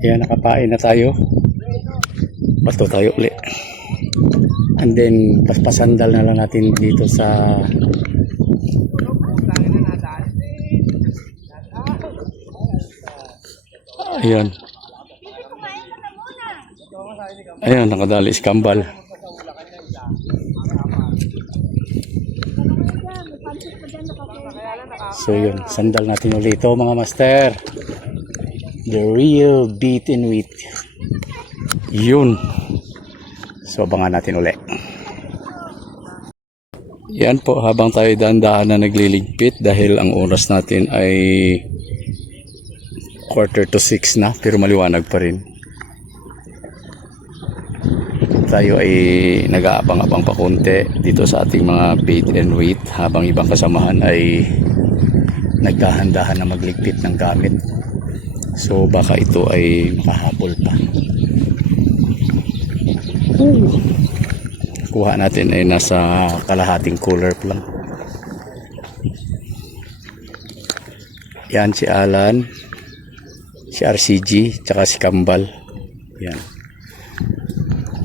Ayan, nakapain na tayo. Bato tayo ulit. And then, paspasandal na lang natin dito sa ayan. Ayan, nakadali si Kambal. So yun, sandal natin ulit ito mga master. The real beat and wheat. Yun. So abangan natin ulit. Yan po, habang tayo dahan-dahan na nagliligpit dahil ang oras natin ay 5:45 na, pero maliwanag pa rin. Tayo ay nag-aabang-abang pa konti dito sa ating mga bait and weight habang ibang kasamahan ay nagdahan-dahan na magligpit ng gamit. So baka ito ay makahabol pa. Kuha natin ay nasa kalahating cooler pa lang. Yan si Alan, si RCG, tsaka si Kambal. Yan.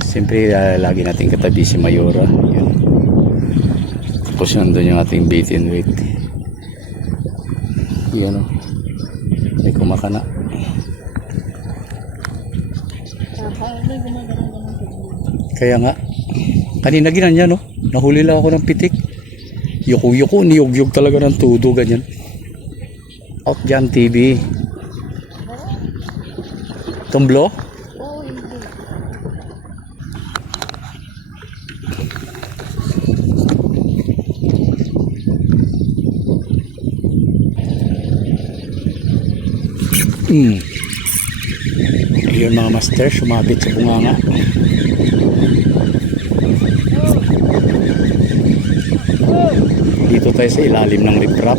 Siyempre lagi natin katabi si Mayora. Yan. Tapos nandun yung ating bait and weight. Yan o. May kumakana. Kaya nga. Kanina ginanya no. Nahuli lang ako ng pitik. Yuko-yuko. Niyog-yog talaga ng tudo. Ganyan. Out dyan TV. Tumblo? Ayun mga master, sumabit sa bunganga. Dito tayo sa ilalim ng riprap.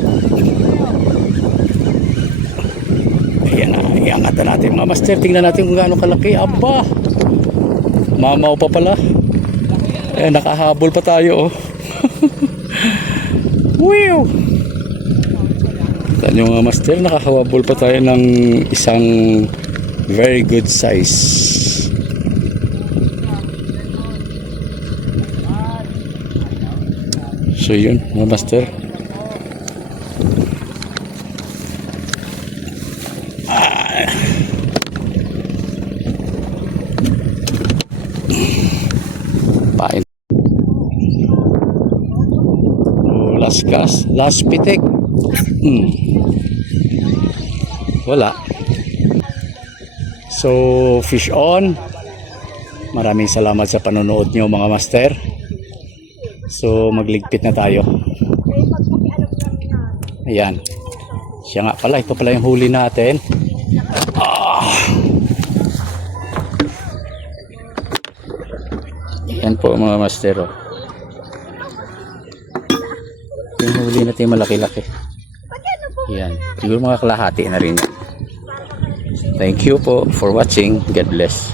Ayan na, iangatan natin mga master. Tingnan natin kung gaano kalaki. Aba, mamaw pa pala. Ayan, nakahabol pa tayo oh. Wow! Ito mga master, nakahawabol pa tayo ng isang very good size. So yun mga master. Pain. Last pitik. Wala. So fish on. Maraming salamat sa panonood nyo mga master. So magligpit na tayo. Ayan. Siya nga pala, ito pala yung huli natin. Ayan po mga master oh. Yung huli natin malaki-laki. Ayan. Siguro mga kalahati na rin. Thank you po for watching. God bless.